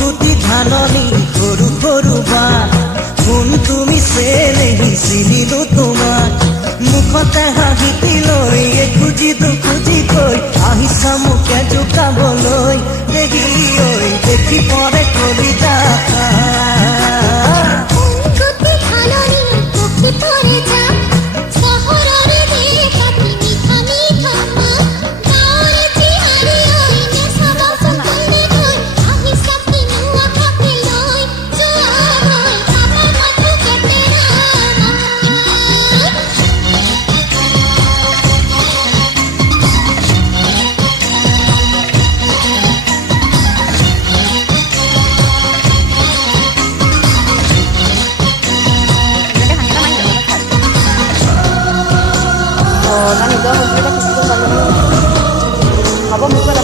গুটি ধাননি সৰু সৰু বা কোন তুমি চেনেহি চিনিলো তোমাক মুখতে হাঁহিটি লৈ খুজি দুখুজি কৈ আহিছা মোকে জোকাবলৈ দেখি ঐ দেখি পৰে কলিজা Nó thì có không biết là cái gì